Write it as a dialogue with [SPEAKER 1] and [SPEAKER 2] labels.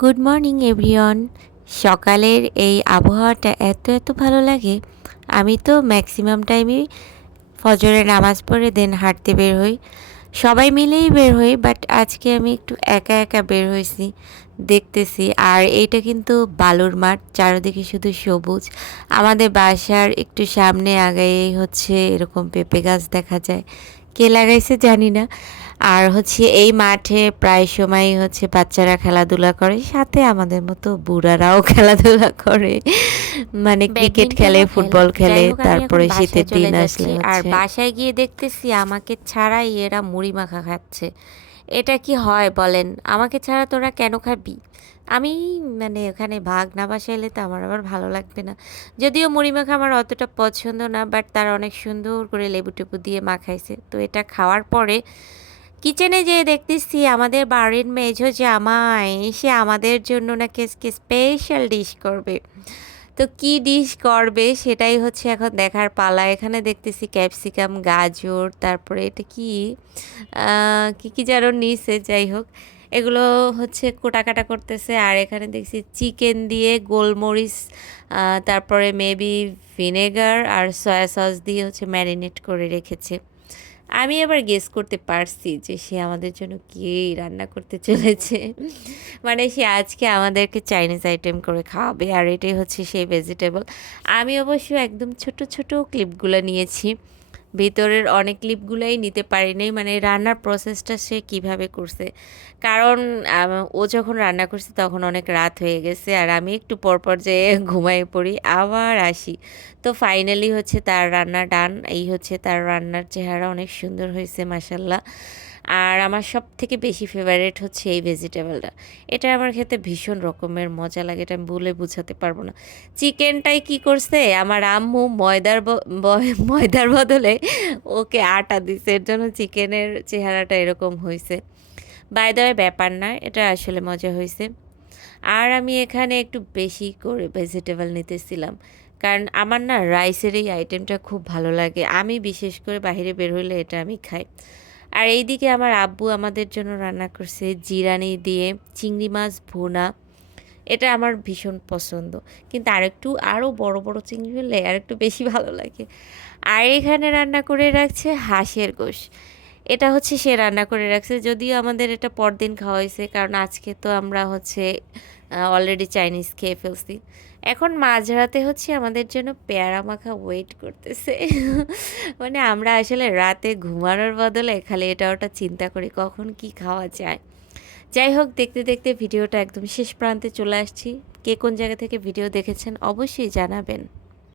[SPEAKER 1] Good morning everyone সকালের এই আবহাওয়াটা এত এত ভালো লাগে। আমি তো ম্যাক্সিমাম টাইমই ফজরের নামাজ পড়ে দেন হাঁটতে বের হই। সবাই মিলেই বের হই বাট আজকে আমি একটু একা একা বের হয়েছি, দেখতেছি। আর এইটা কিন্তু বালুর মাঠ, চারিদিকে শুধু সবুজ। আমাদের বাসার একটু সামনে আগাই হচ্ছে এরকম পেঁপে গাছ দেখা যায়। কে লাগাইছে জানি না। আর হচ্ছে এই মাঠে প্রায় সময় হচ্ছে বাচ্চারা খেলাধুলা করে সাথে আমাদের মতো বুড়ারাও খেলাধুলা করে। মানে ক্রিকেট খেলে ফুটবল খেলে তারপরে শীতের দিন আসলে আর বাসায় গিয়ে দেখতেছি আমাকে ছাড়াই এরা মুড়ি মাখা খাচ্ছে। এটা কি হয় বলেন? আমাকে ছাড়া তোরা কেন খাবি? আমি মানে ওখানে ভাগ না বাসাইলে তো আমার আবার ভালো লাগবে না। যদিও মুড়ি মাখা আমার অতটা পছন্দ না বাট তার অনেক সুন্দর করে লেবু টেবু দিয়ে মাখাইছে। তো এটা খাওয়ার পরে কিচেনে যেয়ে দেখতেছি আমাদের বাড়ির মেঝো জামাই, সে আমাদের জন্য নাকি স্পেশাল ডিশ করবে। তো কি ডিশ করবে সেটাই হচ্ছে এখন দেখার পালা। এখানে দেখতেছি ক্যাপসিকাম গাজর, তারপরে এটা কি? কি কি যেন নিছে, যাই হোক। এগুলো হচ্ছে কোটাকাটা করতেছে। আর এখানে দেখছি চিকেন দিয়ে গোলমরিচ তারপরে মেবি ভিনেগার আর সয়া সস দিয়ে হচ্ছে ম্যারিনেট করে রেখেছে। আমি এবার গেস করতে পারছি যে সে আমাদের জন্য কে রান্না করতে চলেছে। মানে সে আজকে আমাদেরকে চাইনিজ আইটেম করে খাওয়াবে, আর এটাই হচ্ছে সেই ভেজিটেবল আমি অবশ্য একদম ছোট ছোট ক্লিপগুলো নিয়েছি। ভিতরের অনেক ক্লিপগুলোই নিতে পারি পারিনি। মানে রান্নার প্রসেসটা সে কীভাবে করছে? কারণ ও যখন রান্না করছে তখন অনেক রাত হয়ে গেছে আর আমি একটু পরপর যেয়ে ঘুমাই পড়ি, আবার আসি। তো ফাইনালি হচ্ছে তার রান্না ডান এই হচ্ছে তার রান্নার চেহারা অনেক সুন্দর হয়েছে মাসাল্লাহ আর আমার সব থেকে বেশি ফেভারিট হচ্ছে এই ভেজিটেবলটা এটা আমার খেতে ভীষণ রকমের মজা লাগে, এটা আমি বলে বুঝাতে পারব না। চিকেনটাই কি করছে? আমার আম্মু ময়দার ময়দার বদলে ওকে আটা দিছে। এর জন্য চিকেনের চেহারাটা এরকম হয়েছে বাই ব্যাপার না, এটা আসলে মজা হয়েছে আর আমি এখানে একটু বেশি করে ভেজিটেবল নিতেছিলাম। কারণ আমার না রাইসের এই আইটেমটা খুব ভালো লাগে। আমি বিশেষ করে বাহিরে বের হইলে এটা আমি খাই। আর এইদিকে আমার আব্বু আমাদের জন্য রান্না করছে জিরানি দিয়ে চিংড়ি মাছ ভুনা। এটা আমার ভীষণ পছন্দ। কিন্তু আরেকটু আরও বড় বড় চিংড়ি হলে আরেকটু বেশি ভালো লাগে। আর এখানে রান্না করে রাখছে হাঁসের গোশ। এটা হচ্ছে সে রান্না করে রাখছে। যদিও আমাদের এটা পরদিন খাওয়া হয়েছে, কারণ আজকে তো আমরা হচ্ছে অলরেডি চাইনিজ খেয়ে ফেলছি। এখন মাঝরাতে হচ্ছে আমাদের জন্য পেয়ারা মাখা ওয়েট করতেছে। মানে আমরা আসলে রাতে ঘুমানোর বদলে খালি এটা ওটা চিন্তা করি কখন কি খাওয়া যায়। যাই হোক, দেখতে দেখতে ভিডিওটা একদম শেষ প্রান্তে চলে আসছি। কে কোন জায়গা থেকে ভিডিও দেখেছেন অবশ্যই জানাবেন।